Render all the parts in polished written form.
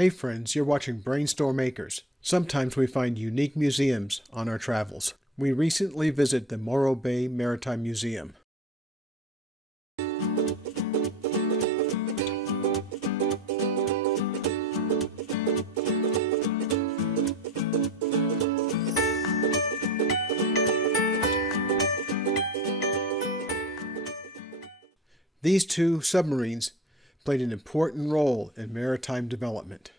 Hey friends, you're watching BrainStormAcres. Sometimes we find unique museums on our travels. We recently visited the Morro Bay Maritime Museum. These two submarines played an important role in maritime development.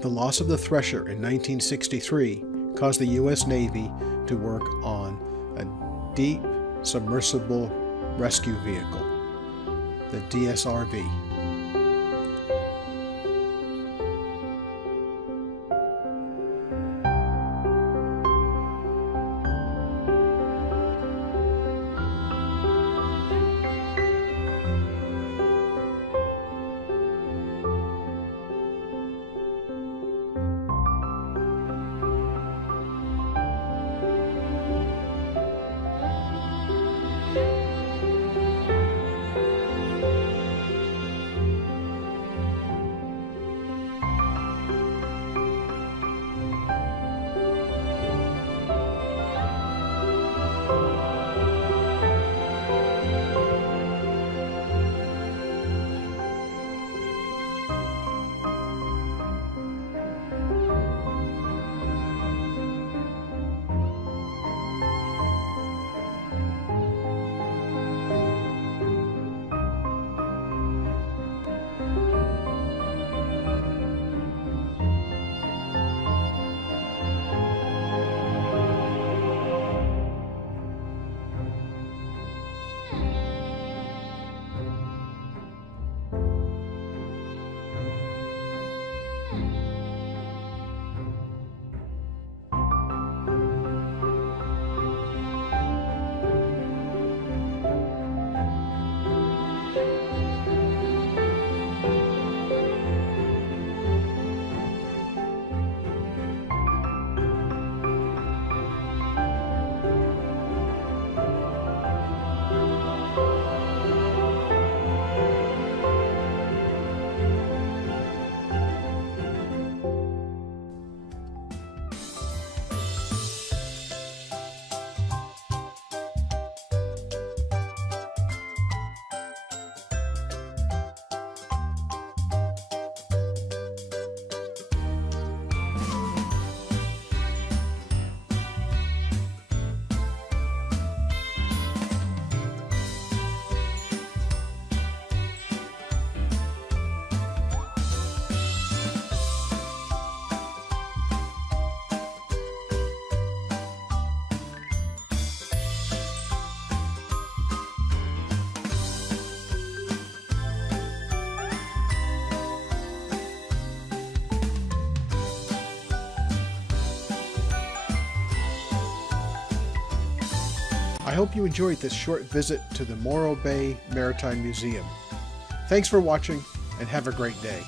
The loss of the Thresher in 1963 caused the U.S. Navy to work on a deep submersible rescue vehicle, the DSRV. I hope you enjoyed this short visit to the Morro Bay Maritime Museum. Thanks for watching and have a great day.